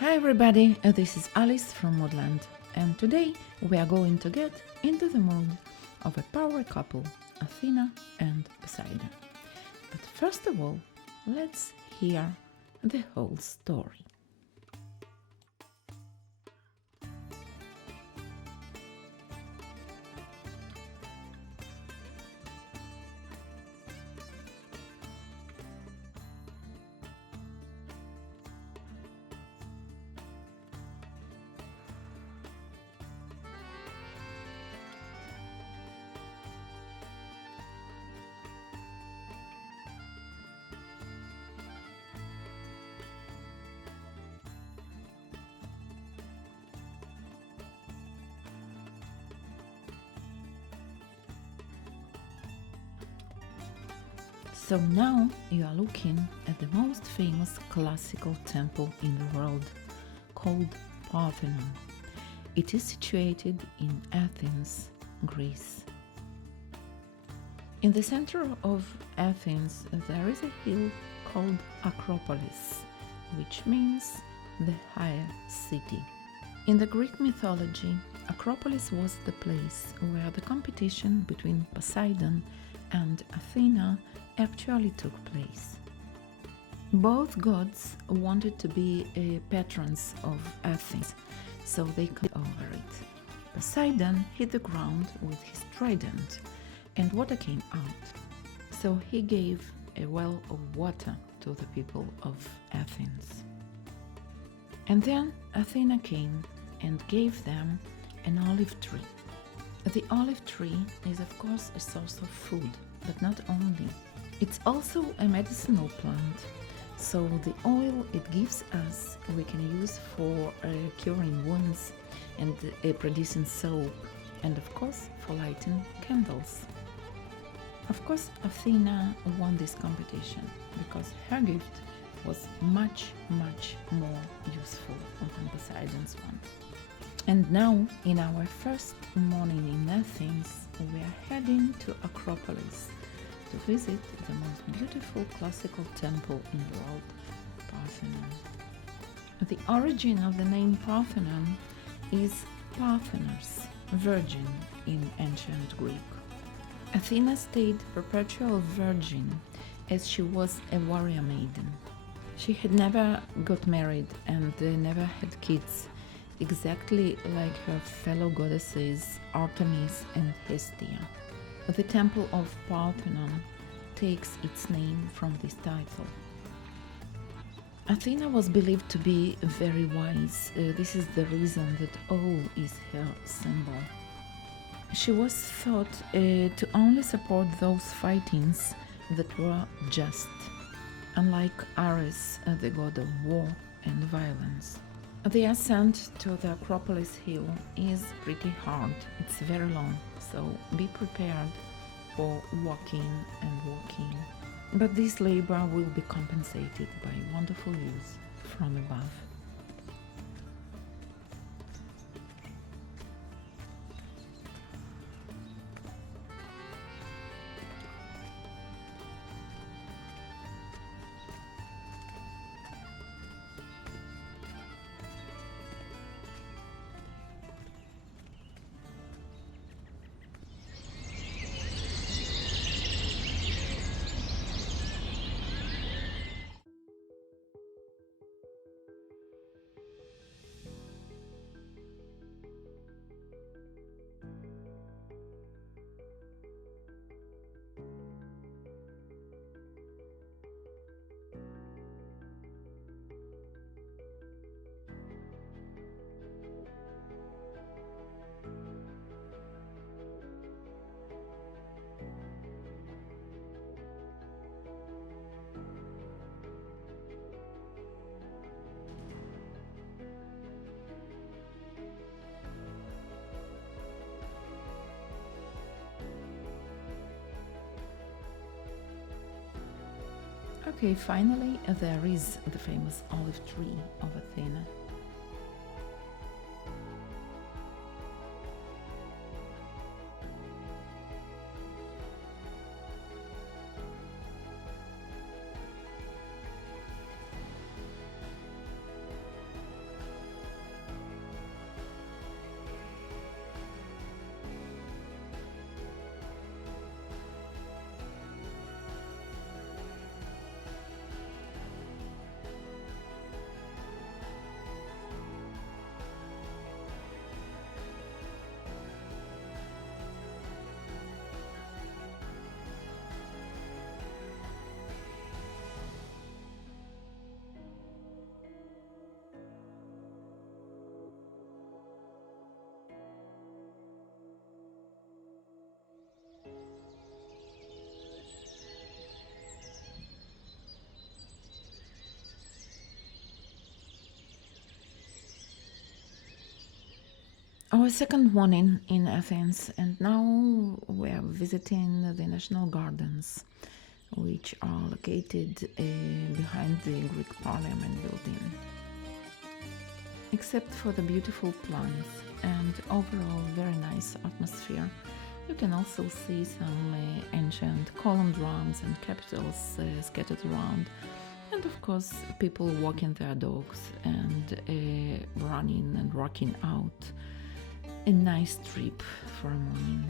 Hi everybody, this is Alice from Woodland, and today we are going to get into the mood of a power couple, Athena and Poseidon. But first of all, let's hear the whole story. So now you are looking at the most famous classical temple in the world, called Parthenon. It is situated in Athens, Greece. In the center of Athens there is a hill called Acropolis, which means the higher city. In the Greek mythology, Acropolis was the place where the competition between Poseidon and Athena actually took place. Both gods wanted to be patrons of Athens, so they could over it. Poseidon hit the ground with his trident, and water came out. So he gave a well of water to the people of Athens. And then Athena came and gave them an olive tree. The olive tree is of course a source of food, but not only. It's also a medicinal plant, so the oil it gives us we can use for curing wounds and producing soap, and of course for lighting candles. Of course Athena won this competition because her gift was much more useful than Poseidon's one. And now, in our first morning in Athens, we are heading to Acropolis to visit the most beautiful classical temple in the world, Parthenon. The origin of the name Parthenon is Parthenos, virgin in ancient Greek. Athena stayed perpetual virgin as she was a warrior maiden. She had never got married and never had kids, exactly like her fellow goddesses Artemis and Hestia. The temple of Parthenon takes its name from this title. Athena was believed to be very wise. This is the reason that owl is her symbol. She was thought to only support those fightings that were just, unlike Ares, the god of war and violence. The ascent to the Acropolis hill is pretty hard. It's very long, so be prepared for walking and walking. But this labor will be compensated by wonderful views from above. Okay, finally there is the famous olive tree of Athena. our second morning in Athens, and now we are visiting the National Gardens, which are located behind the Greek Parliament building. Except for the beautiful plants and overall very nice atmosphere, you can also see some ancient column drums and capitals scattered around, and of course people walking their dogs and running and working out. A nice trip for a morning.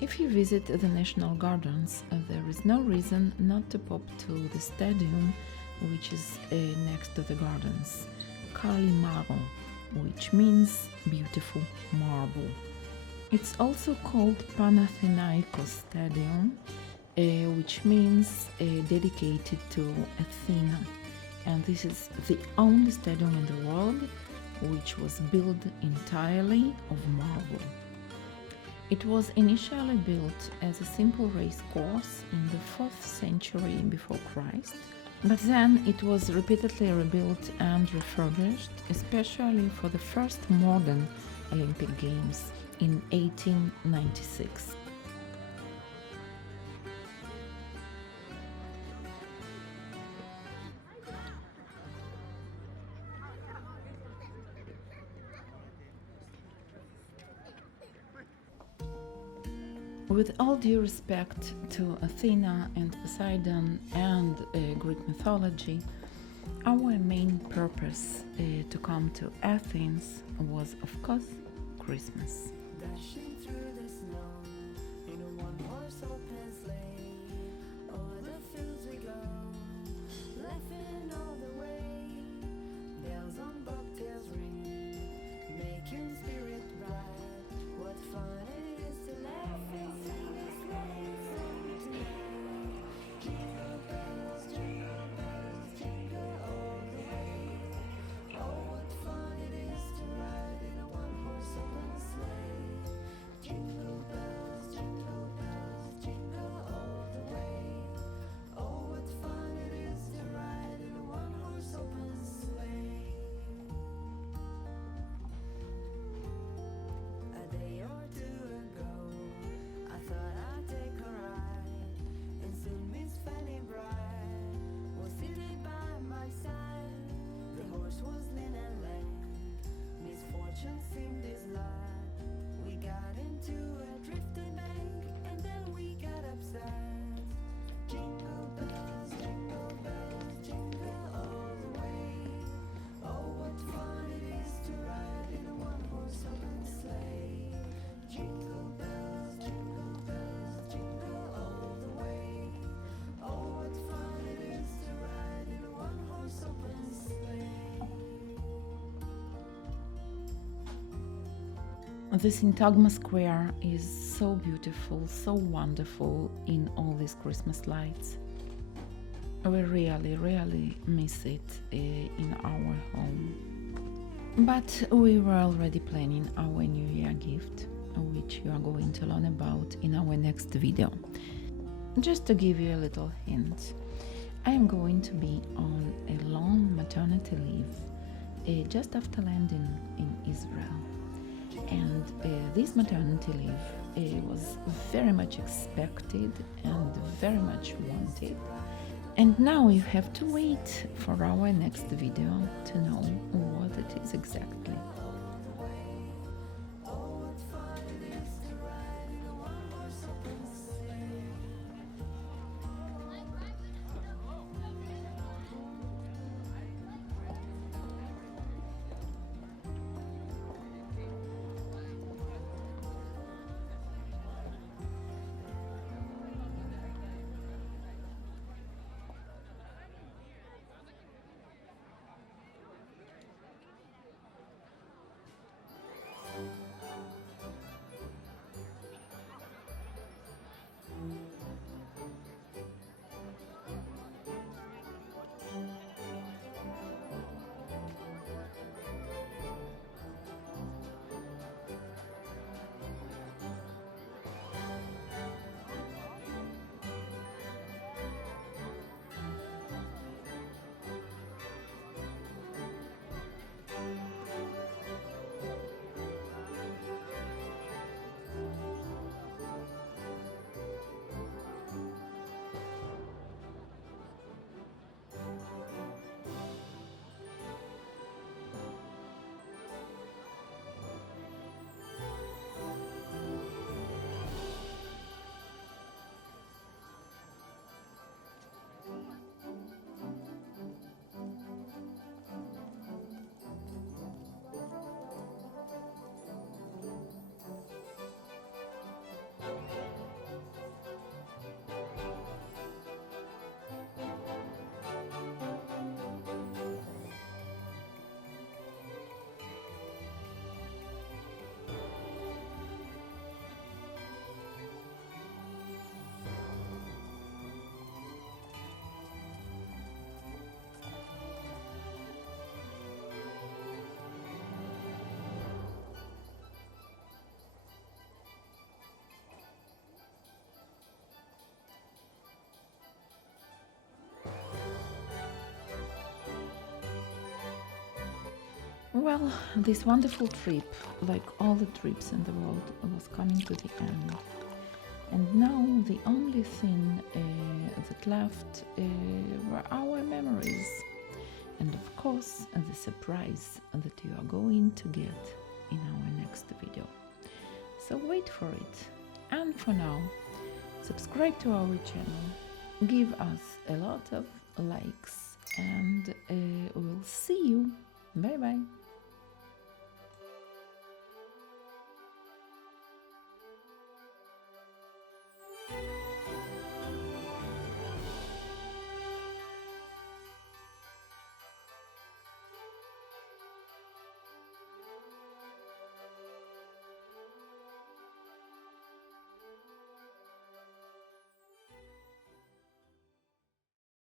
If you visit the National Gardens, there is no reason not to pop to the stadium, which is next to the gardens, Kali Maro, which means beautiful marble. It's also called Panathinaikos Stadium, which means dedicated to Athena, and this is the only stadium in the world which was built entirely of marble. It was initially built as a simple race course in the 4th century before Christ, but then it was repeatedly rebuilt and refurbished, especially for the first modern Olympic Games in 1896. With all due respect to Athena and Poseidon and Greek mythology, our main purpose to come to Athens was, of course, Christmas. Dashing through the snow in a one-horse open sleigh, o'er the fields we go, laughing all the way. Bells on bobtails ring, making spirit bright. What fun it is to laugh and sing a sleigh song tonight. Jingle bells, jingle all the way. Oh, what fun it is to ride in a one-horse open sleigh. The Syntagma Square is so beautiful, so wonderful in all these Christmas lights. We really miss it in our home. But we were already planning our New Year gift, which you are going to learn about in our next video. Just to give you a little hint, I am going to be on a long maternity leave just after landing in Israel. And this maternity leave was very much expected and very much wanted. And now you have to wait for our next video to know what it is exactly. Well, this wonderful trip, like all the trips in the world, was coming to the end. And now the only thing that left were our memories. And of course, the surprise that you are going to get in our next video. So wait for it. And for now, subscribe to our channel, give us a lot of likes, and we'll see you. Bye bye.